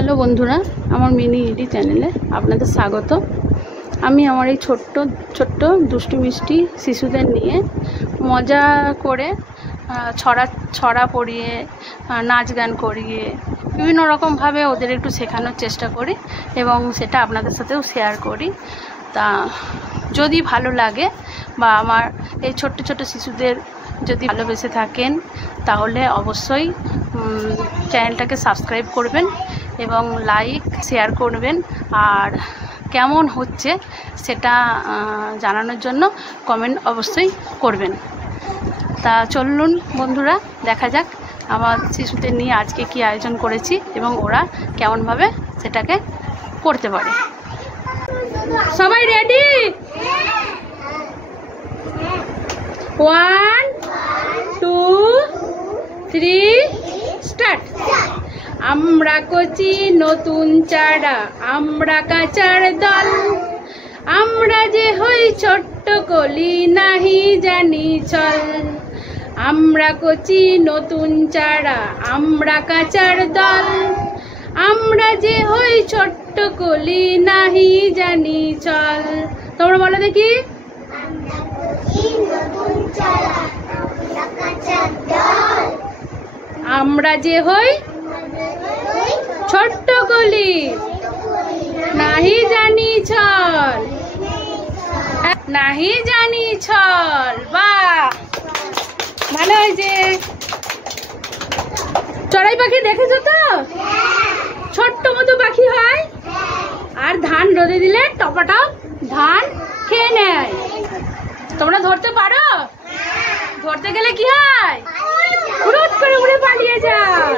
Hello বন্ধুরা, আমার mini ED চ্যানেলে আপনাদের স্বাগত। আমি আমার এই ছোট্ট ছোট্ট দুষ্টু মিষ্টি শিশুদের নিয়ে মজা করে ছড়া পড়িয়ে নাচ গান করিয়ে বিভিন্ন রকমভাবে ওদের একটু শেখানোর চেষ্টা করি এবং সেটা আপনাদের সাথেও শেয়ার করি। তা যদি ভালো লাগে বা আমার এই ছোট্ট ছোট্ট শিশুদের যদি ভালোবেসে থাকেন তাহলে অবশ্যই চ্যানেলটাকে সাবস্ক্রাইব করবেন এবং লাইক শেয়ার করবেন, আর কেমন হচ্ছে সেটা জানানোর জন্য কমেন্ট অবশ্যই করবেন। তা চলুন বন্ধুরা, দেখা যাক আমার শিশুদের নিয়ে আজকে কি আয়োজন করেছি এবং ওরা কেমনভাবে সেটাকে করতে পারে। সবাই রেডি? 1 2 3 স্টার্ট। আমরা কচি নতুন চারা, আমরা কাঁচার দল, আমরা যে হই ছোট্ট কলি নাহি জানি চল। আমরা কচি নতুন চারা, আমরা কাঁচার দল, আমরা যে হই ছোট্ট কলি নাহি জানি চল। তোমরা বলো দেখি। আমরা যে হই ছোট্ট কলি নাহি জানি চল, নাহি জানি চল। বাহ, ভালো হয়েছে। চড়াই পাখি দেখেছো তো? ছোট্ট মতো পাখি হয় আর ধান রোদে দিলে টপাটপ ধান খেয়ে নেয়। তোমরা ধরতে পারো? ধরতে গেলে কি হয়? হুড় করে উড়ে পালিয়ে যায়।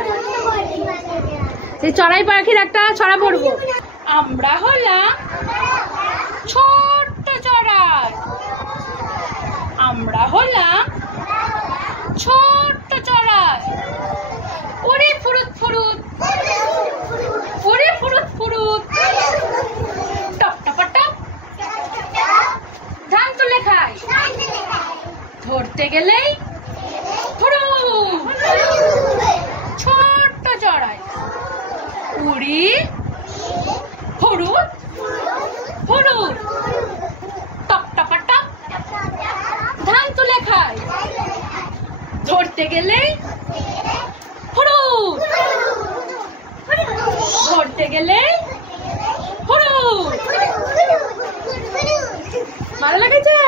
এই চড়াই পাখির একটা ছড়া পড়বো। আমরা হলাম ছোট্ট চড়াই, আমরা হলাম ছোট্ট চড়াই, ওরে ফুরুত ফুরুত, ওরে ফুরুত ফুরুত, টপ টপা টপ ধান তুলে খাই। ধরতে গেলেই ছোট্ট চড়াই, উড়ি ফুরুত ফুরুত, টপ টপা টপ ধান তুলে খাই। ধরতে গেলেই ফুরুত, ধরতে গেলেই ফুরুত। ভালো লেগেছে?